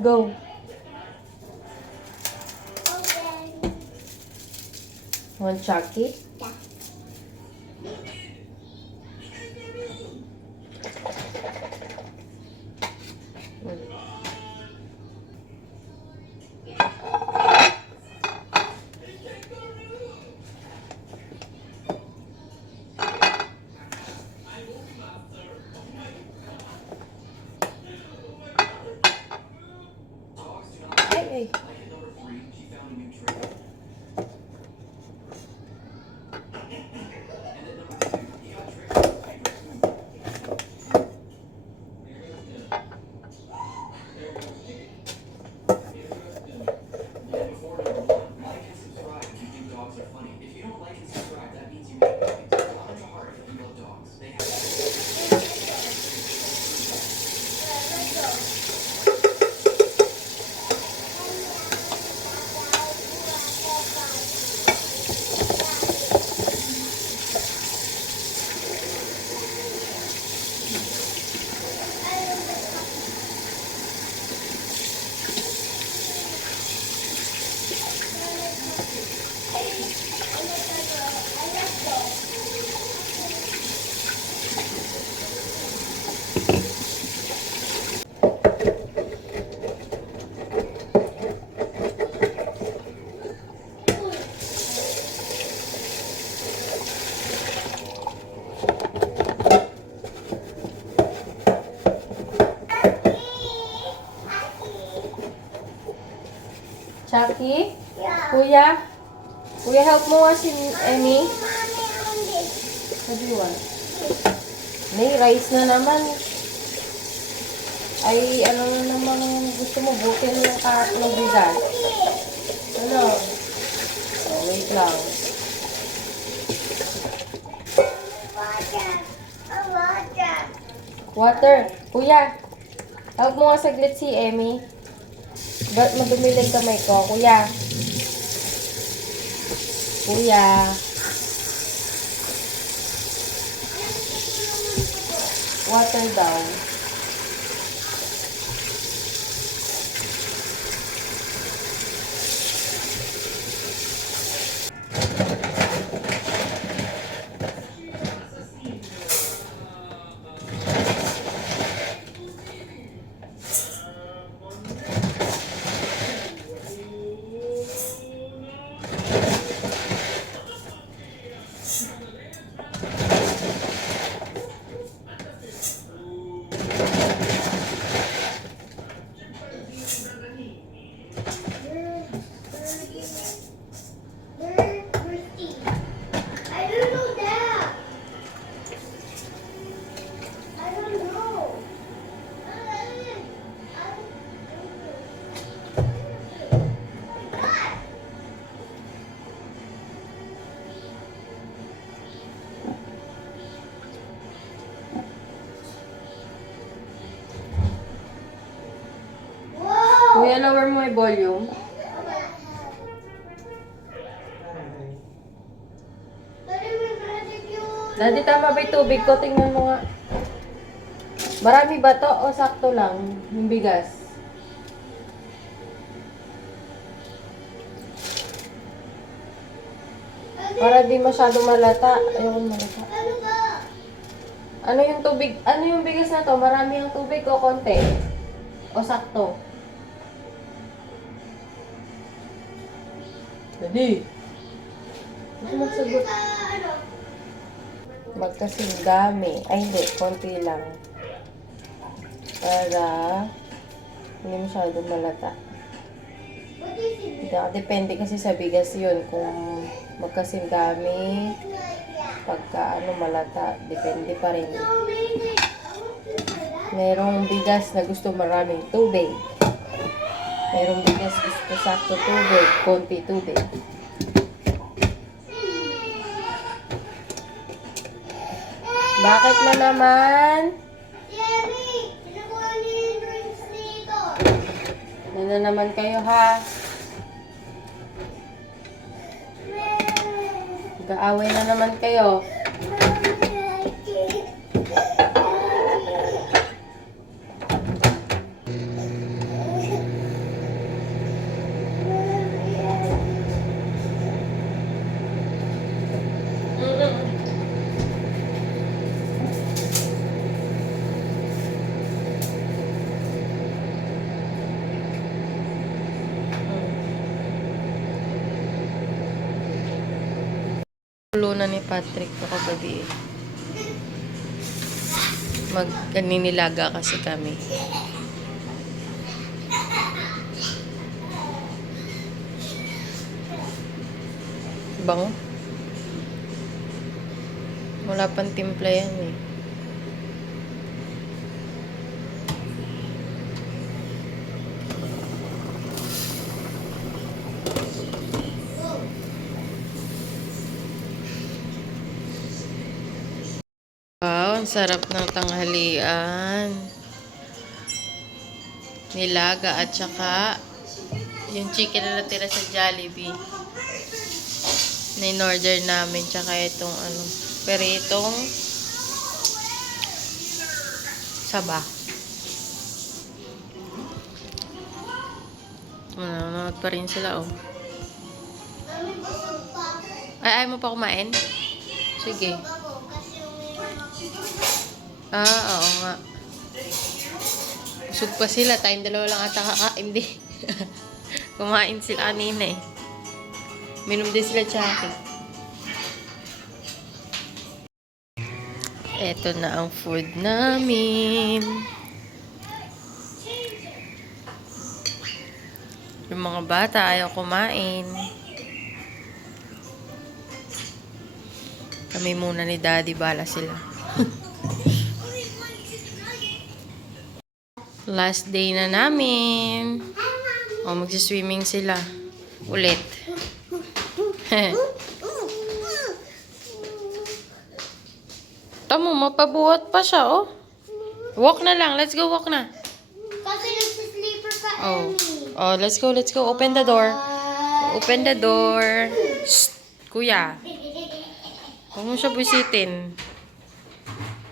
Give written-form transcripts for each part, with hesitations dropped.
Go. Want Chucky? Ay, ay. Chucky? Yeah. Kuya? Kuya, help mo nga si Emmy. Mommy, on this. What do you want? May rice na naman. Ay, ano na naman gusto mo? Butin ng karat ng bigas. Ano? Oh, wait lang. Water. Water. Water. Kuya, help mo nga saglit si Emmy. Ba't madumi lang kamay ko? Kuya. Kuya. Water daw. I don't know that. I don't know. Whoa! Kuya, lower mo yung volume. Daddy, tama ba yung tubig ko? Tingnan mo nga. Marami ba to o sakto lang yung bigas? Para di masyado malata. Ayoko malata. Ano ba? Ano yung tubig? Ano yung bigas na to? Marami yung tubig o konti? O sakto? Daddy! Ano magsagot? Ano? Magkasing dami. Ay, hindi. Konti lang. Para hindi masyado malata. What is it? Depende kasi sa bigas yun. Kung magkasing dami, pagka malata, depende pa rin. No, maybe. I want to try that. Merong bigas na gusto maraming tubig. Merong bigas gusto sakto tubig, konti tubig. Bakit na naman? Jerry, kinukuha niyo yung drinks dito. Ano na naman kayo ha? Nag-aaway na naman kayo. Nakulo na ni Patrick ko kagabi. Ninilaga kasi kami. Bango. Wala pang timpla yan eh. Wow, ang sarap ng tanghalian. Nilaga at saka yung chicken na natira sa Jollibee. Na in-order namin. Tsaka itong peritong saba. Nanonood pa rin sila, oh. Ay, ayaw mo pa kumain? Sige. Oo nga. Busog pa sila. Tayong dalawa lang ata kakain. Hindi. Kumain sila kanina eh. Minom din sila tsaki. Eto na ang food namin. Yung mga bata ayaw kumain. Kami muna ni Daddy, bala sila. Last day na namin. O, magsiswimming sila. Ulit. Tamo, mapabuhat pa siya, oh. Walk na lang. Let's go, walk na. Kasi nagsisleeper ka, Oh. Emmy. Oh, let's go, let's go. Open the door. Open the door. Shh, kuya. Huwag mo siya busitin.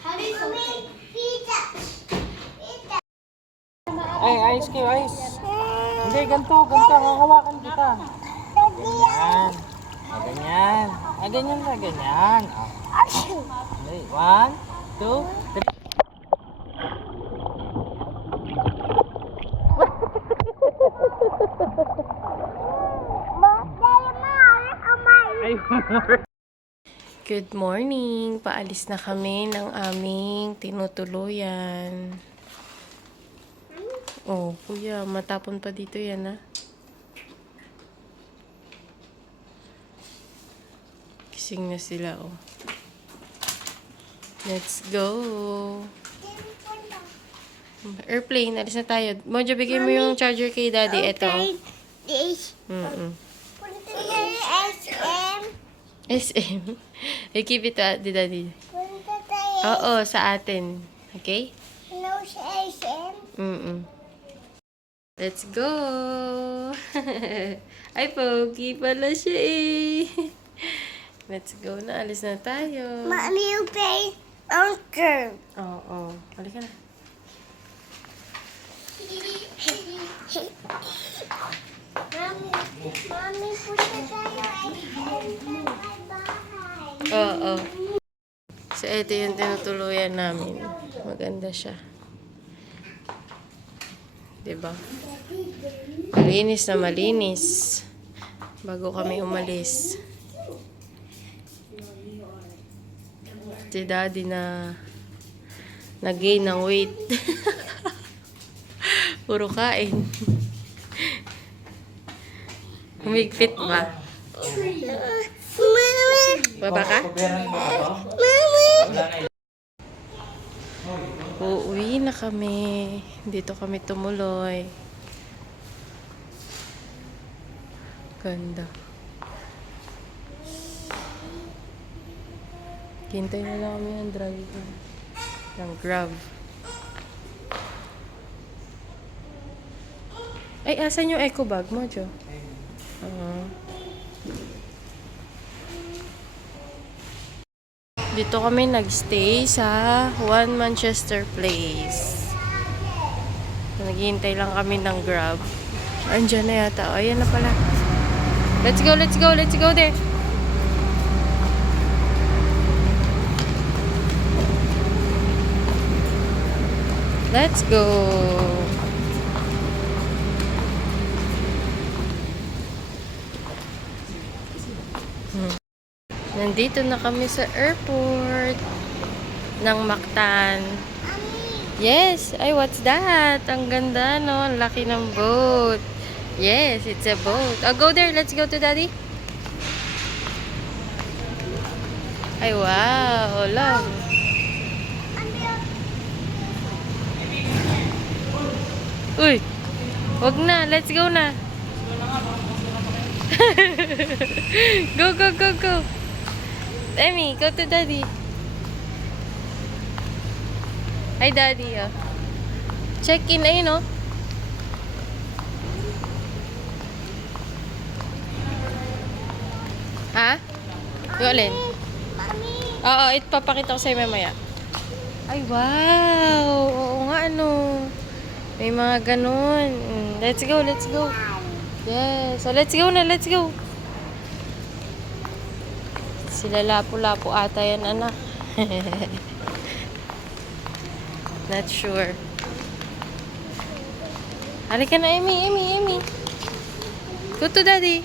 How do you say pizza? Pizza. Ay, ice kayo, ice. Hindi, ganito, hahawakan kita. Ganyan. Ganyan. Ganyan na, ganyan. Okay, 1, 2, 3. Good morning. Paalis na kami ng aming tinutuluyan. Oh, kuya, matapon pa dito yan, ah. Gising na sila, oh. Let's go. Airplane, alis na tayo. Mojo, bigay mo yung charger kay Daddy. Ito. This. Mm-mm. SM. SM. You keep it to Daddy. Punta tayo. Oo, sa atin. Okay? No sa SM. Mm-mm. Let's go! Ay, Pogi pala siya eh. Let's go na. Alis na tayo. Mommy, you play Uncle. Oo. Halika na. Mommy, punta tayo. Bye-bye. Oo. So, ito yung tinutuluyan namin. Maganda siya. Diba? Malinis na malinis. Bago kami umalis. Si Daddy na nag-gain ng weight. Puro kain. Humigpit ba? Baba ka? Uuwi na kami. Dito kami tumuloy. Ganda. Hintay na lang kami ng driver. Ng Grab. Ay, asan yung eco bag mo, Jo? Dito kami nagstay sa One Manchester Place. Naghihintay lang kami ng Grab. Andiyan na yata. Ayan na pala. Let's go, let's go, let's go there. Let's go. Nandito na kami sa airport ng Mactan. Yes! Ay, what's that? Ang ganda, no? Ang laki ng boat. Yes, it's a boat. Oh, go there. Let's go to daddy. Ay, wow. Love. Uy! Wag na. Let's go na. Go, go, go, go. Emmy, go to daddy. Hi, daddy. Oh. Check in. Ayun, oh. Ha? Yung alin? Oo, ipapakita ko sa'yo mamaya. Ay, wow! Oo nga, ano. May mga ganun. Let's go, let's go. Yes. So, let's go na, let's go. Sila lapo-lapo ata yan, anak. Not sure. Halika na, Amy, Amy, Amy. Go to daddy.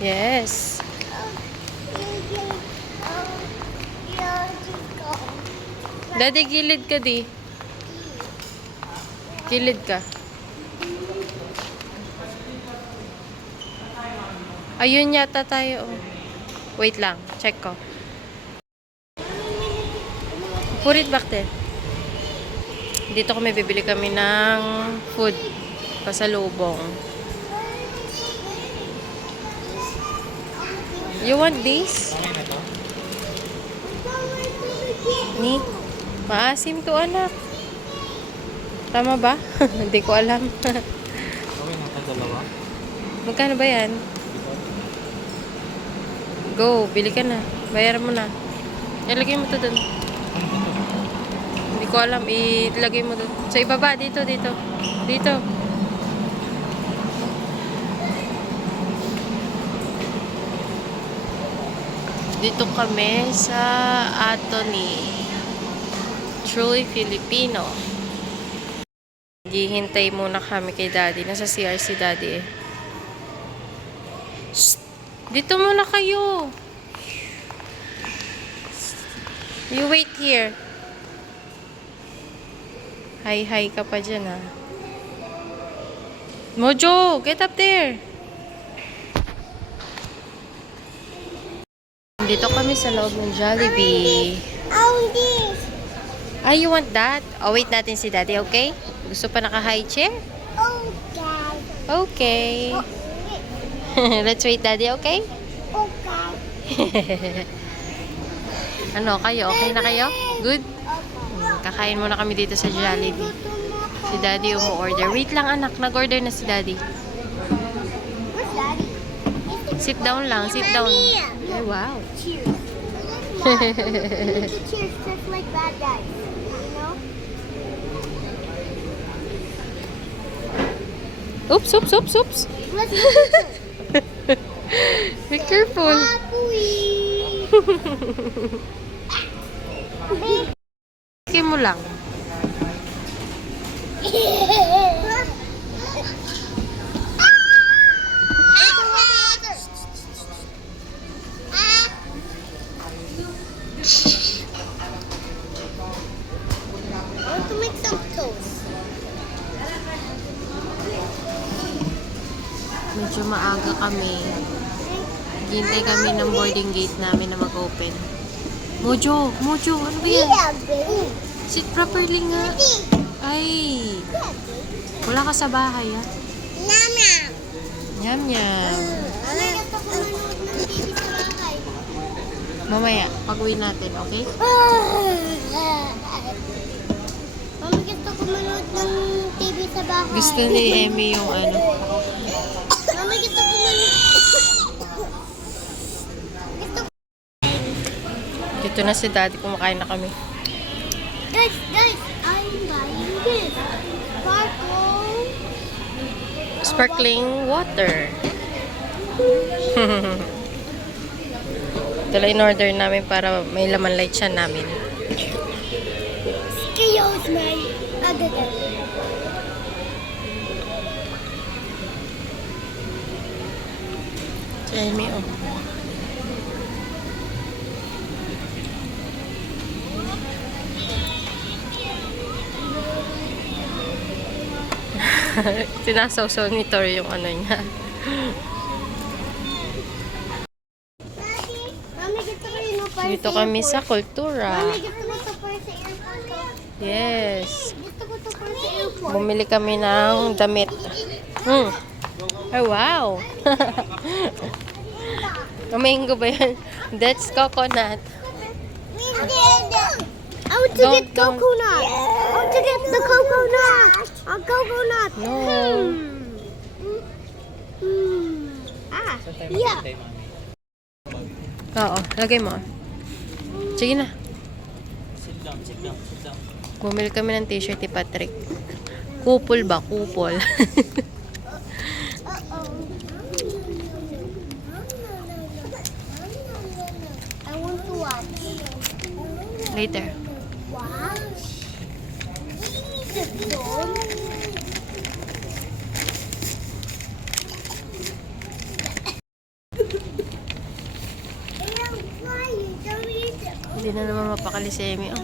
Yes. Daddy, gilid ka di. Gilid ka. Ayun yata tayo. Oh. Wait lang. Check ko. Put it back there. Dito kami bibili kami ng food. Pasalubong. You want this? Ni? Maasim to, anak. Tama ba? Hindi ko alam. Okay na ito dalawa. Magkano ba yan? Go, bili ka na. Bayaran mo na. Ilagay mo to dun. Hindi ko alam. Ilagay mo dun. Sa ibaba. Dito, dito. Dito. Dito kami sa Atoni. Truly Filipino. Hihintay muna kami kay daddy. Nasa CR si daddy eh. Shh! Dito muna kayo. You wait here. Hi ka pa dyan ah. Mojo, get up there. Dito kami sa loob ng Jollibee. This. Ah, you want that? Oh, wait natin si daddy, okay? Gusto pa naka-high chair? Okay. Okay. Let's wait daddy, okay? Okay. Ano, kayo? Okay na kayo? Good? Kakain muna kami dito sa Jollibee. Si daddy umu-order. Wait lang anak, nag-order na si daddy. Where's daddy? Sit down lang, sit down. Ay, wow. Cheers. We need to cheers just like bad guys. You know? Oops, oops, oops, oops. Let's do Be careful. Sige mo lang. I want to make some toast. Medyo maaga kami. Hintay kami ng boarding gate namin na mag-open. Mojo, Mojo, ano ba yan? Sit properly nga. Ay, wala ka sa bahay ah. Nana. Yum, yum. Ano yung gusto ko manood ng TV sa bahay? Mamaya, pag-uwi natin, okay? Mami, gusto ko manood ng TV sa bahay. Gusto ni Emmy yung ano. Mami, gusto ko manood. Dito na si daddy, kumakain na kami. Guys, I'm buying this. Sparkling water. Ito lang in-order namin para may laman light siya namin. Excuse me. So Amy, oh. Sinasawsaw ni Tor yung ano niya. Mami, gusto ko yun para Dito kami sa Kultura. Mami, gusto ko ito para sa airport. Yes. Gusto ko ito para sa airport. Bumili kami ng damit. Oh, wow. Mango ba yan? That's coconut. I want to get coconut. I want to get the coconut. A coconut. No. Ah, Saan tayo yeah. maghintay, mami? Oo, lagay mo. Sige na. Sit down, sit down, sit down. Bumili kami ng t-shirt ni Patrick. Kupol ba? Kupol. I want to watch. Later. Watch. The phone. Hindi na naman mapakali si Amy. Oh.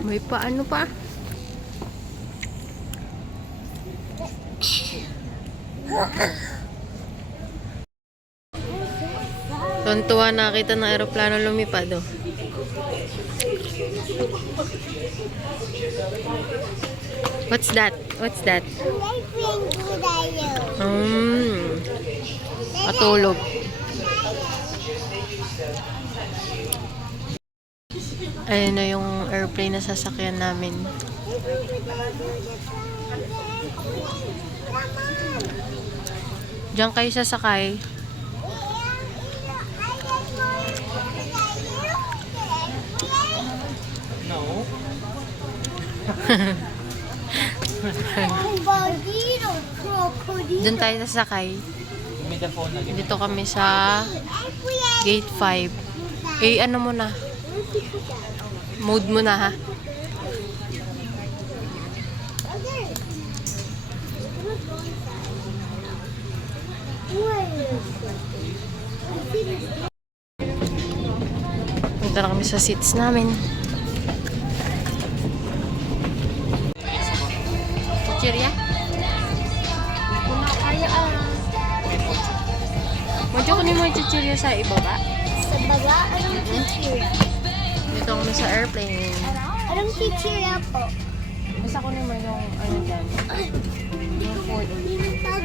May paano pa? Tuntua nakita ng aeroplano lumipad, oh. What's that? What's that? Patulog. Ayun na yung airplane na sasakyan namin. Diyan kayo sasakay. No. Diyan tayo sasakay. Give me the phone na. Dito kami sa Gate 5. Eh, ano mo na? Mode mo na, ha? Punta na kami sa seats namin. Chichirya? Medyo kunin mo yung chichirya sa ibaba. Sa baba, anong chichirya? Dito kami sa airplane. Anong chichirya po? Basta kunin mo yung ano dyan. Yung food. Linutag.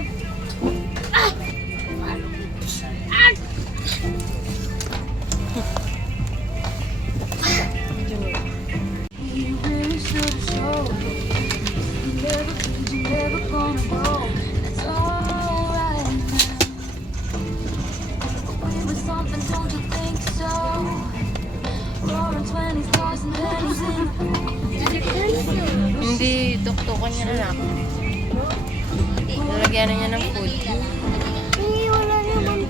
Hindi, tuktukan niya na lang. Nalagyan na niya ng food. Hindi, wala naman.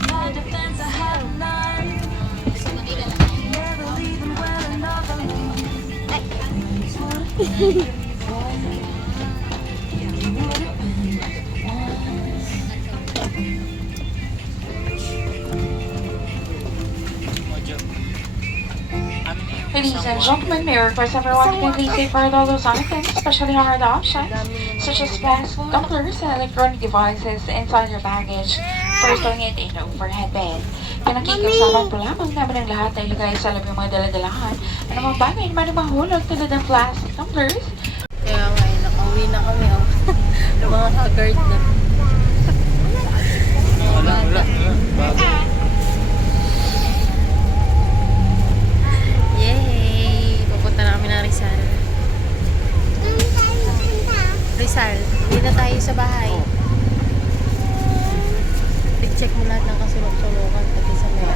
Ladies and gentlemen, may I request everyone to kindly safeguard all those items, especially hard objects, such as pens, tumblers, and electronic devices inside your baggage for storing it in the overhead bin. Pinakikipsaban po lamang namin ang lahat na ilagay sa loob yung mga daladalahan at mga bagay naman ang mahulog tulad ng plastic tumblers. Kaya nga, nakauwi na kami, oh. Mga haggard na. Wala. Bago. Yay! Pupunta na kami ng Rizal. Rizal, hindi na tayo sa bahay. I-check mo lahat ng kasulok-sulukan pati sa mera.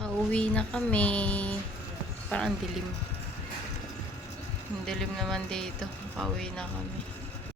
Pauwi na kami. Parang ang dilim. Ang dilim naman dito. Pauwi na kami.